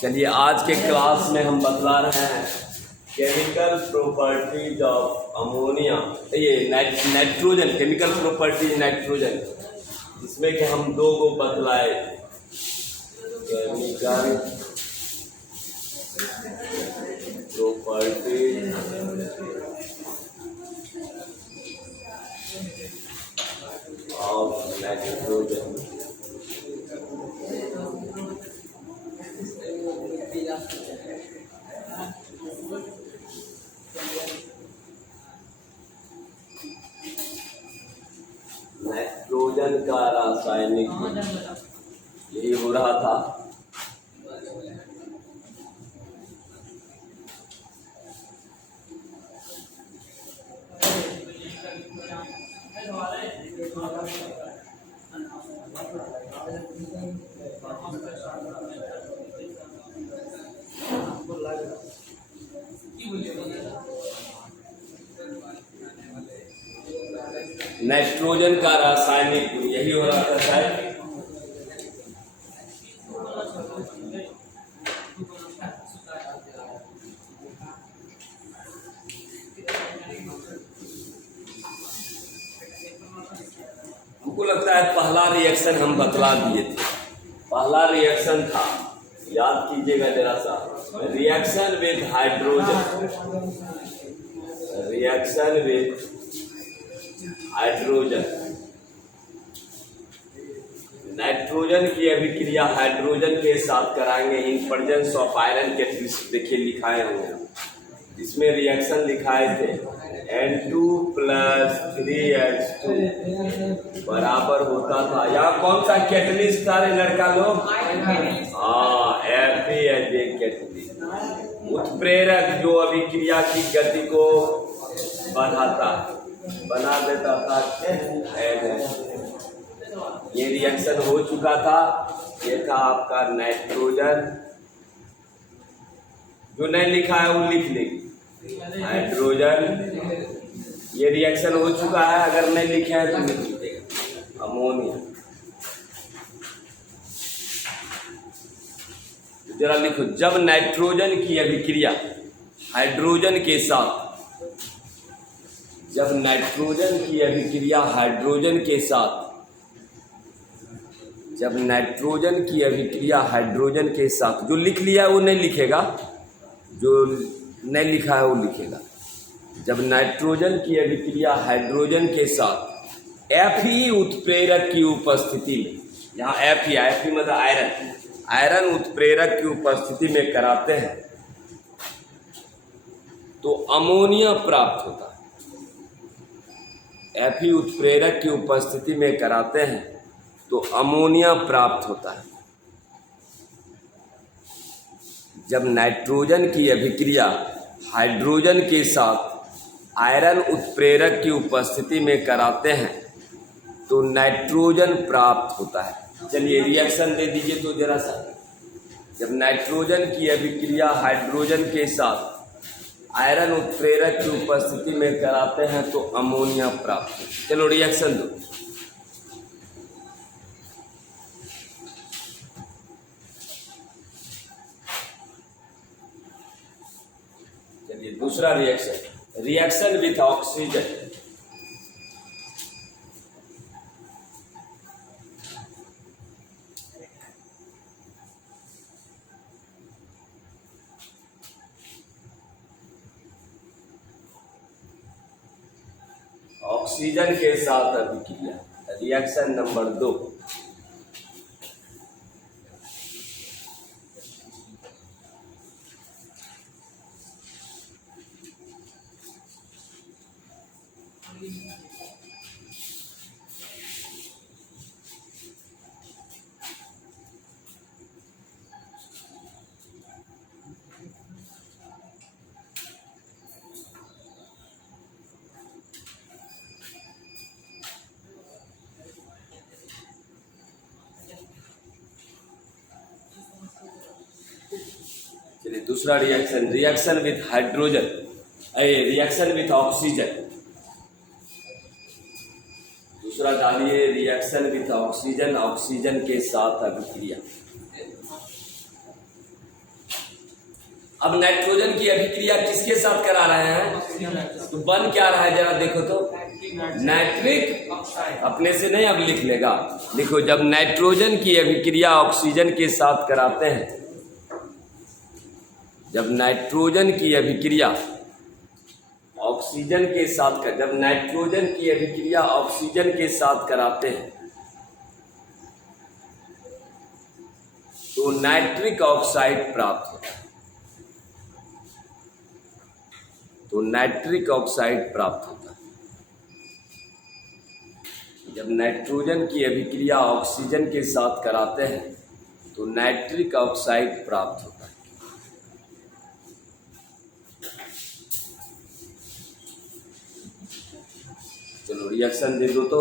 चलिए आज के क्लास में हम बतला रहे हैं केमिकल प्रॉपर्टीज ऑफ अमोनिया, ये नाइट्रोजन, केमिकल प्रॉपर्टीज नाइट्रोजन, जिसमें कि हम दो को बतलाए। Chemical properties of nitrogen. Nitrogen का रासायनिक यही हो रहा था। नाइट्रोजन का रासायनिक गुण यही हो रहा था शायद। हमको लगता है पहला रिएक्शन हम बतला दिए थे। पहला रिएक्शन था, याद कीजिएगा जरा सा, reaction with hydrogen, reaction with hydrogen. Nitrogen की अभिक्रिया हाइड्रोजन के साथ कराएंगे इन प्रेजेंस ऑफ आयरन के। देखिए लिखाए होंगे, इसमें रिएक्शन लिखाए थे N2 + 3H2 बराबर होता था। यहाँ कौन सा कैटलिस्ट था रे लड़का लोग? हाँ, Fe कैटलिस्ट, उत्प्रेरक जो अभिक्रिया की गति को बढ़ाता बना देता था। ये रिएक्शन हो चुका था। ये था आपका नाइट्रोजन, जो नहीं लिखा है वो लिख लेंगे। हाइड्रोजन, ये रिएक्शन हो चुका है, अगर नहीं लिखे हैं तो लिख लीजिएगा। अमोनिया, जरा लिखो, जब नाइट्रोजन की अभिक्रिया हाइड्रोजन के साथ, जब नाइट्रोजन की अभिक्रिया हाइड्रोजन के साथ, जब नाइट्रोजन की अभिक्रिया हाइड्रोजन के साथ, जो लिख लिया है वो नहीं लिखेगा, जो नहीं लिखा है वो लिखेगा। जब नाइट्रोजन की अभिक्रिया हाइड्रोजन के साथ Fe उत्प्रेरक की उपस्थिति में, यहाँ Fe मतलब आयरन, आयरन उत्प्रेरक की उपस्थिति में कराते हैं तो अमोनिया प्राप्त होता है। Fe उत्प्रेरक की उपस्थिति में कराते हैं तो अमोनिया प्राप्त होता है। जब नाइट्रोजन की अभिक्रिया हाइड्रोजन के साथ आयरन उत्प्रेरक की उपस्थिति में कराते हैं तो नाइट्रोजन प्राप्त होता है। चलिए रिएक्शन दे दीजिए तो जरा सा। जब नाइट्रोजन की अभिक्रिया हाइड्रोजन के साथ आयरन उत्प्रेरक की उपस्थिति में कराते हैं तो अमोनिया प्राप्त होता है। चलो रिएक्शन दो। चलिए दूसरा reaction, reaction with oxygen. Oxygen के साथ अभिक्रिया, रिएक्शन नंबर 2। चलिए दूसरा reaction, reaction with hydrogen, reaction with oxygen. दूसरा डालिए, रिएक्शन विथ ऑक्सीजन, ऑक्सीजन के साथ अभिक्रिया। अब नाइट्रोजन की अभिक्रिया किसके साथ करा रहे हैं? तो बन क्या रहा है जरा देखो तो, नाइट्रिक, अपने से नहीं अब लिख लेगा, देखो जब नाइट्रोजन की अभिक्रिया ऑक्सीजन के साथ कराते हैं, जब नाइट्रोजन की अभिक्रिया ऑक्सीजन के साथ जब नाइट्रोजन की अभिक्रिया ऑक्सीजन के साथ कराते हैं तो नाइट्रिक ऑक्साइड प्राप्त होता है, तो नाइट्रिक ऑक्साइड प्राप्त होता है। जब नाइट्रोजन की अभिक्रिया ऑक्सीजन के साथ कराते हैं तो नाइट्रिक ऑक्साइड प्राप्त होता है। चलो रिएक्शन दे दो तो,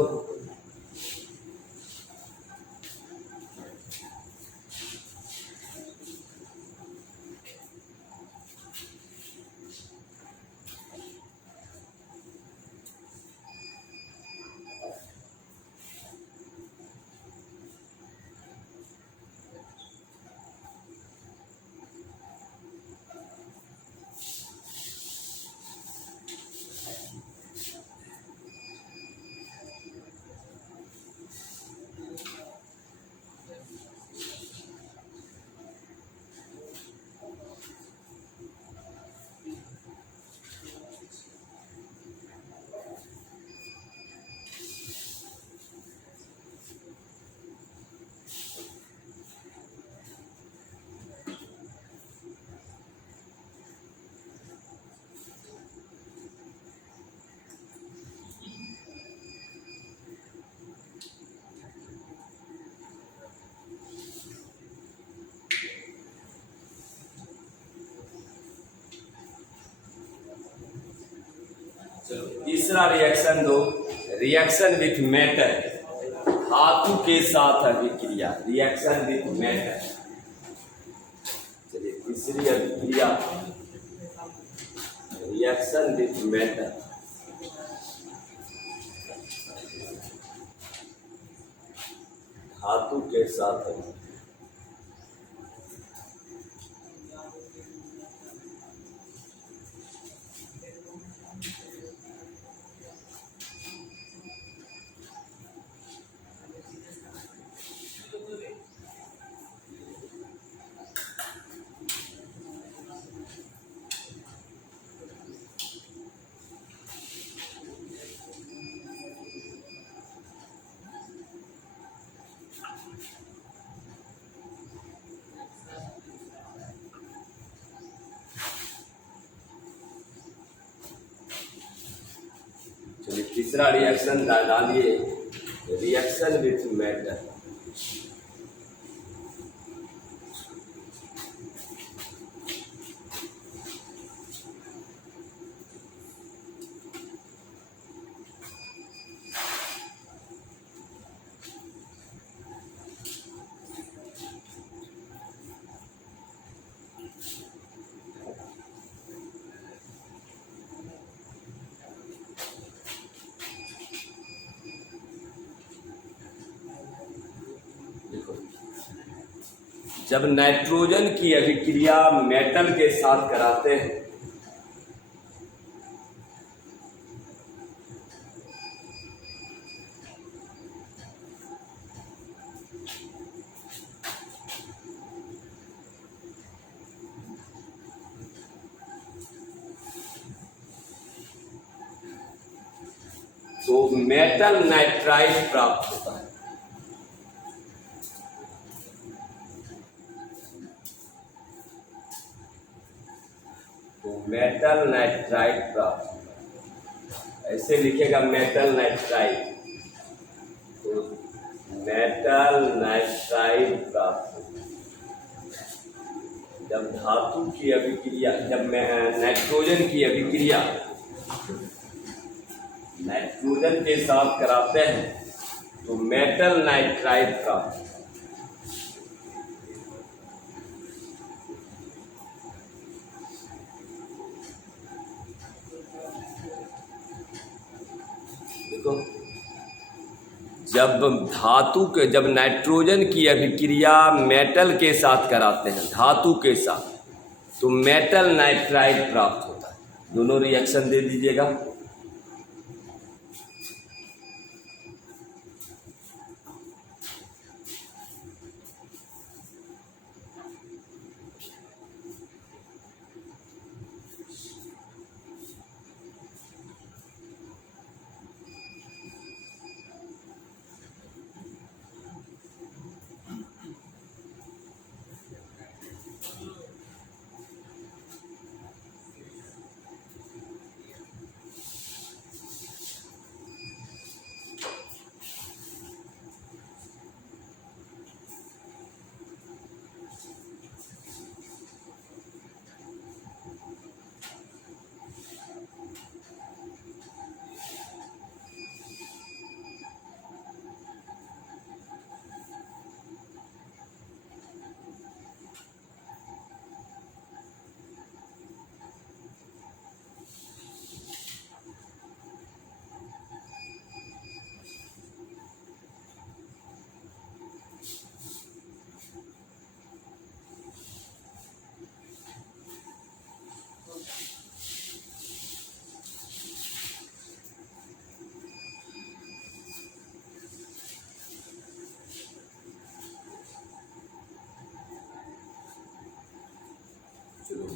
चलो तीसरा रिएक्शन दो, रिएक्शन विथ मेटल, धातु के साथ अभिक्रिया, रिएक्शन विथ मेटल। चलिए तीसरी अभिक्रिया, रिएक्शन विथ मेटल, धातु के साथ अभिक्रिया। तीसरा रिएक्शन डालिए, रिएक्शन विथ मेटल, जब नाइट्रोजन की अभिक्रिया मेटल के साथ कराते हैं तो मेटल नाइट्राइड प्राप्त होता है। मेटल नाइट्राइड प्राप्त, ऐसे लिखेगा मेटल नाइट्राइड, तो मेटल नाइट्राइड प्राप्त जब धातु की अभिक्रिया, जब नाइट्रोजन की अभिक्रिया नाइट्रोजन के साथ कराते हैं तो मेटल नाइट्राइड प्राप्त। जब धातु के, जब नाइट्रोजन की अभिक्रिया मेटल के साथ कराते हैं, धातु के साथ, तो मेटल नाइट्राइड प्राप्त होता है। दोनों रिएक्शन दे दीजिएगा।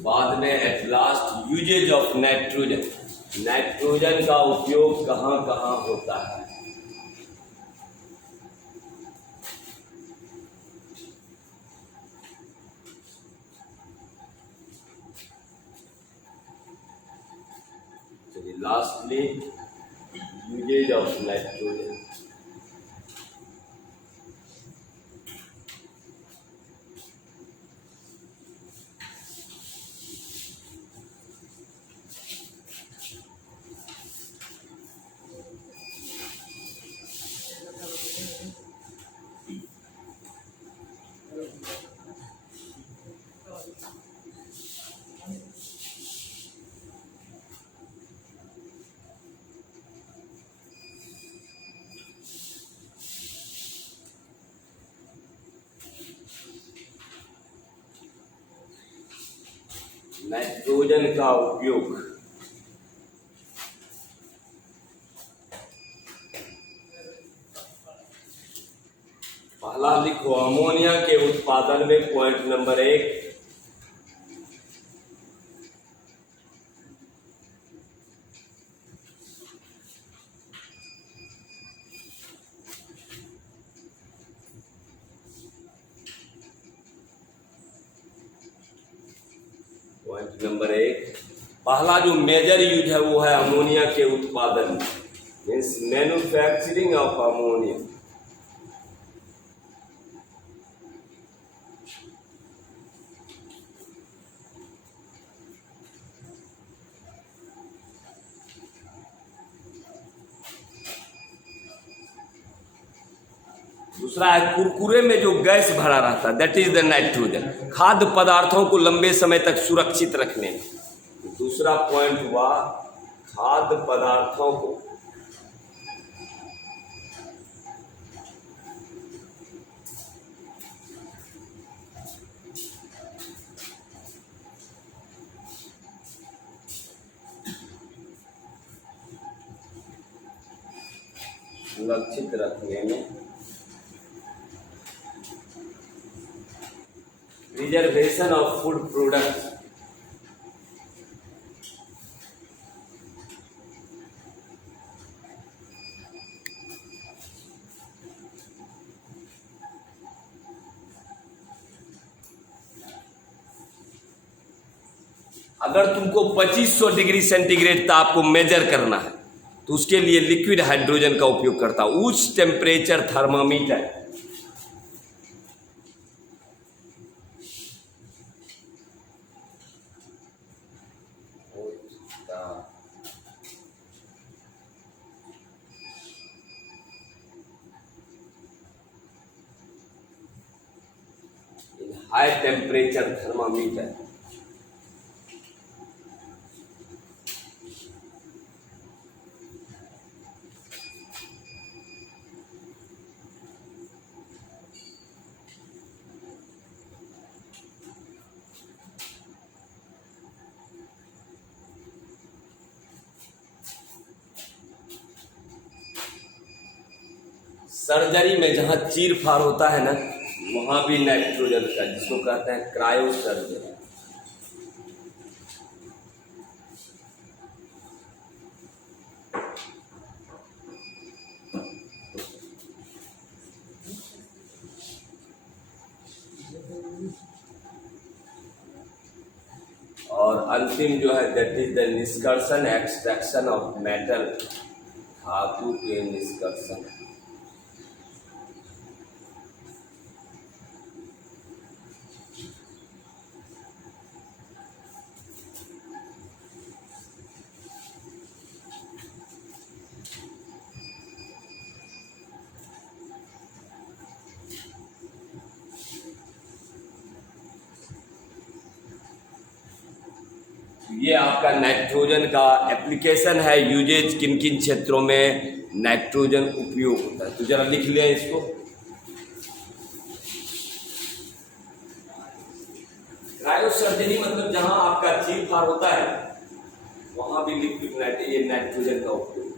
बाद में at last usages of nitrogen. Nitrogen का उपयोग कहाँ कहाँ होता है? चलिए lastly usages of nitrogen. Nitrogen का उपयोग पहला लिखो, अमोनिया के उत्पादन में पॉइंट नंबर 1 पॉइंट नंबर 1 पहला जो मेजर यूज है वो है अमोनिया के उत्पादन, मीन्स मैन्युफैक्चरिंग ऑफ अमोनिया। दूसरा है कुरकुरे में जो गैस भरा रहता है, दैट इज द नाइट्रोजन, खाद्य पदार्थों को लंबे समय तक सुरक्षित रखने में। दूसरा पॉइंट हुआ खाद्य पदार्थों को सुरक्षित रखने में, प्रिजर्वेशन ऑफ फूड प्रोडक्ट, अगर तुमको 2500 डिग्री सेंटीग्रेड ताप को मेजर करना है तो उसके लिए लिक्विड हाइड्रोजन का उपयोग करता हूं, उच्च temperature thermometer. High temperature thermometer surgery में जहाँ चीर फाड़ होता है ना, वहाँ भी नाइट्रोजन का, जिसको कहते हैं क्रायो सर्जरी। और अंतिम जो है दैट इज द निष्कर्षण, एक्सट्रैक्शन ऑफ मेटल, धातु के निष्कर्षण। ये आपका नाइट्रोजन का एप्लीकेशन है, यूजेज किन किन क्षेत्रों में नाइट्रोजन उपयोग होता है। तो जरा लिख लिया इसको। क्रायो सर्जरी मतलब जहां आपका चीर फाड़ होता है वहां भी लिक्विड नाइट्रोजन का उपयोग।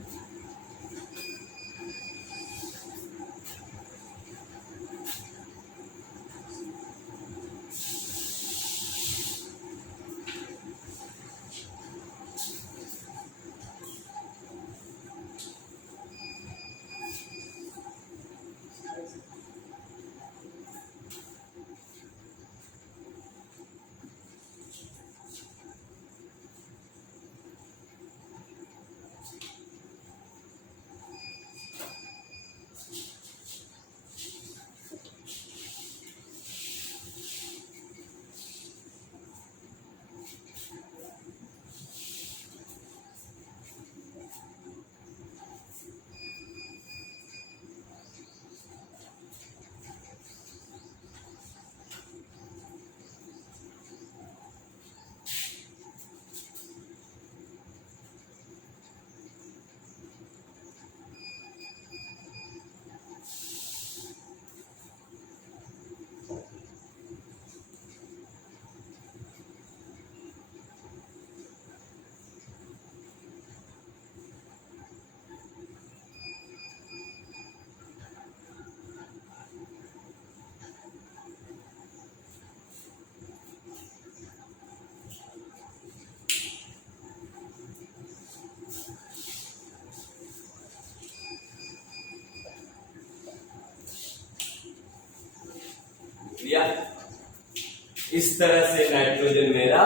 इस तरह से नाइट्रोजन मेरा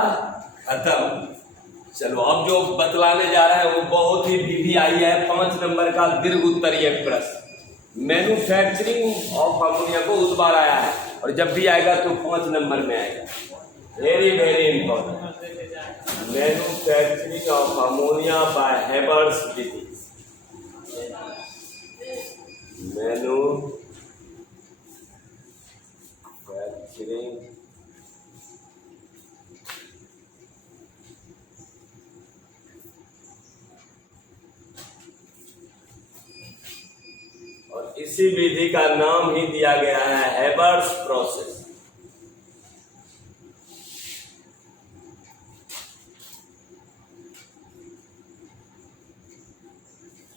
खत्म। चलो अब जो बतलाने जा रहा है वो बहुत ही विधि आई है, 5 नंबर का दीर्घ उत्तरीय प्रश्न। मैन्युफैक्चरिंग ऑफ अमोनिया बहुत बार आया है और जब भी आएगा तो 5 नंबर में आएगा। Very very important. Manufacturing of ammonia bye Haber's Vidhi. Manufacturing और इसी विधि का नाम ही दिया गया है हेबर्स प्रोसेस।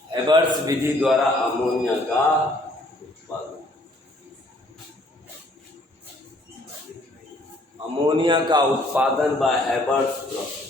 हेबर्स विधि द्वारा अमोनिया का उत्पादन। अमोनिया का उत्पादन बाय हेबर्स प्रोसेस।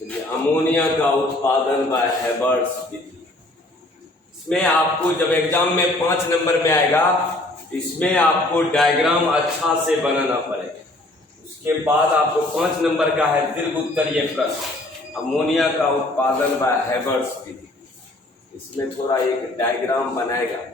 चलिए, अमोनिया का उत्पादन बाय हेबर्स विधि। इसमें आपको जब एग्जाम में 5 नंबर में आएगा, इसमें आपको डायग्राम अच्छा से बनाना पड़ेगा। उसके बाद आपको 5 नंबर का है दीर्घ उत्तरीय प्रश्न, अमोनिया का उत्पादन बाय हेबर्स विधि। इसमें थोड़ा एक डायग्राम बनाएगा।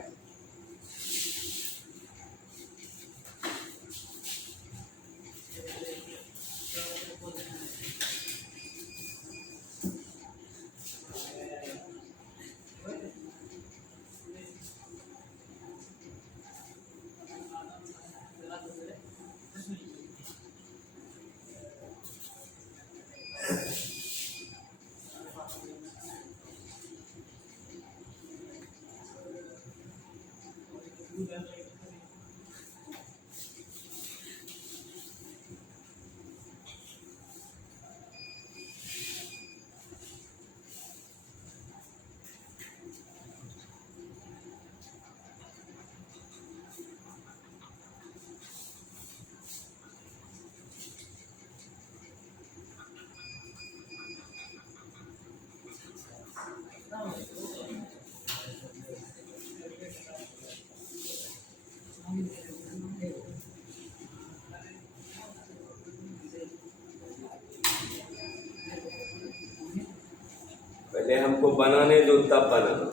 पहले हमको बनाने दो तब बनाना।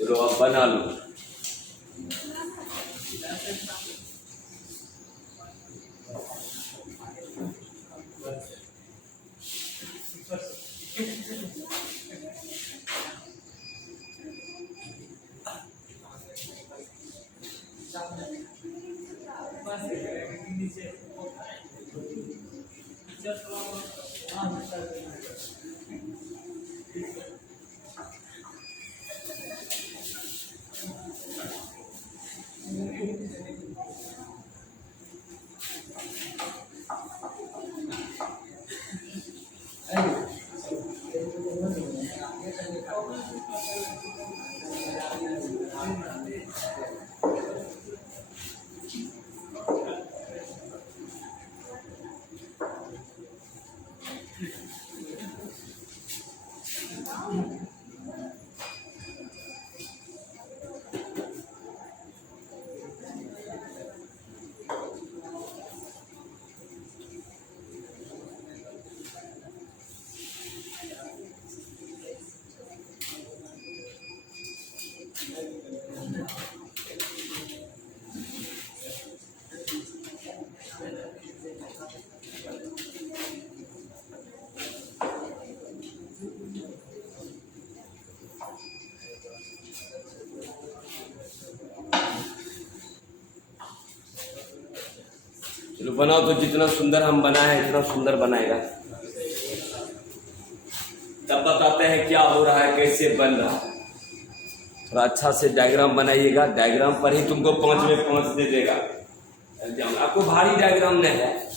चलो अब बना लो। चलो बनाओ तो जितना सुंदर हम बनाए हैं इतना सुंदर बनाएगा। तब बताते हैं क्या हो रहा है, कैसे बन रहा है। थोड़ा अच्छा से डायग्राम बनाइएगा, डायग्राम पर ही तुमको 5 में 5 दे देगा। आपको भारी डायग्राम नहीं है।